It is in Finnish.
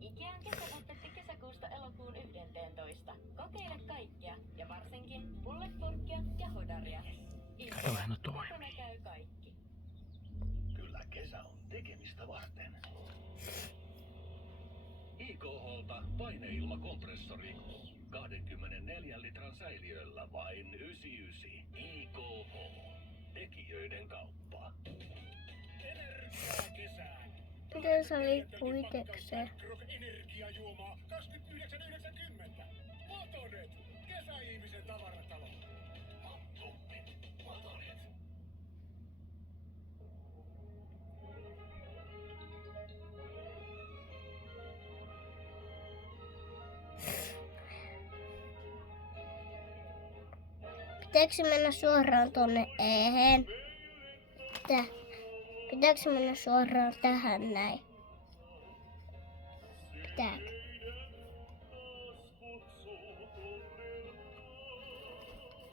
Ikean kesäputtetti kesäkuusta elokuun 11. Kokeile kaikkea ja varsinkin pullepurkkia ja hodaria. Ikea, kotona käy kaikki. Kyllä kesä on tekemistä varten. IKH:lta paineilmakompressori. 24 litran säiliöllä vain 99. IKH. Tekijöiden kauppa. Energiaa kesään. Miten se liikkuu itekseen? Energiajuomaa 29,90. Motonet. Kesäihmisen tavaratalo. Motonet. Pitääkö mennä suoraan tonne eehen? Pitääkö mennä suoraan tähän näin? Pitääkö?